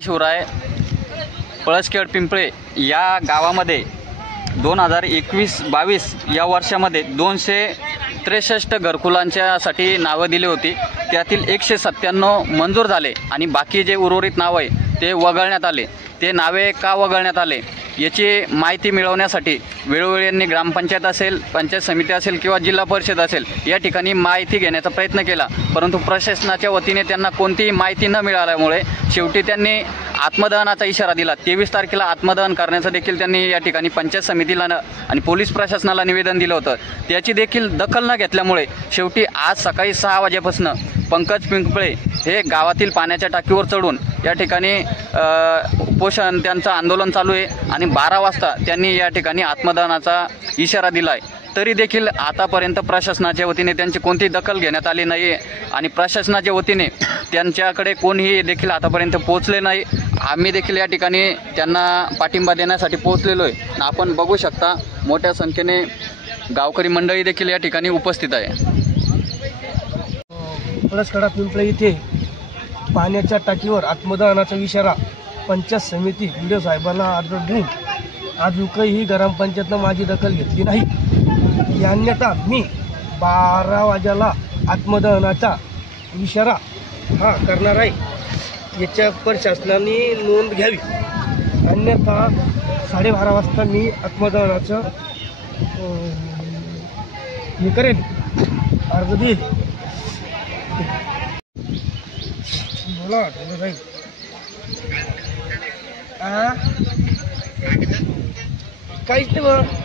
शिवराय पळसखेड पिंपळे या गावामध्ये 2021-22 या वर्षामध्ये 263 घरकुलांच्यासाठी नावं दिली होती। त्यातील 197 मंजूर झाले आणि बाकी जे उर्वरित नाव आहे ते वगळण्यात आले। ते नावे का वगळण्यात आले याची माहिती मिळवण्यासाठी वेळोवेळी यांनी ग्रामपंचायत असेल, पंचायत समिती असेल किंवा जिल्हा परिषद असेल या ठिकाणी माहिती घेण्याचा प्रयत्न केला, परंतु प्रशासनाच्या वतीने त्यांना कोणतीही माहिती न मिळाल्यामुळे शेवटी त्यांनी आत्मदहनाचा इशारा दिला। 23 तारखेला आत्मदहन करण्याचं देखील त्यांनी या ठिकाणी पंचायत समितीला आणि पोलीस प्रशासनाला निवेदन दिलं होतं। त्याची देखील दखल न घेतल्यामुळे शेवटी आज सकाळी 6 वाजेपासून पंकज पिंपळे हे गावातील पाण्याच्या टाकीवर चढून या ठिकाणी उपोषण त्यांचं आंदोलन चालू आहे आणि 12 वाजता त्यांनी या ठिकाणी आत्मदहनाचा इशारा दिला आहे। तरी देखील आतापर्यंत प्रशासनाच्या वतीने त्यांची कोणतीही दखल घेण्यात आली नाही आणि प्रशासनाच्या वतीने त्यांच्याकडे कोणीही देखील आतापर्यंत पोहोचले नाही। आम्ही देखील या ठिकाणी त्यांना पाठिंबा देण्यासाठी पोहोचलेलो आहे। आपण बघू शकता मोठ्या संख्येने गावकरी मंडळी देखील या ठिकाणी उपस्थित आहे। पळसखेड पिंपळे इथे पाण्याच्या टाकीवर आत्मदहनाचा इशारा पंचायत समिती व्हिडिओ साहेबांना अर्ज देऊन अजूनही ग्रामपंचायतनं माझी दखल घेतली नाही। अन्यथा मी 12 वाजेला आत्मदहनाचा इशारा हा करणार आहे, याच्या प्रशासनाने नोंद घ्यावी। अन्यथा 12:30 वाजता मी आत्मदहनाचं हे करेन, अर्ज देईल। बोला साहेब, काहीच नाही बरं।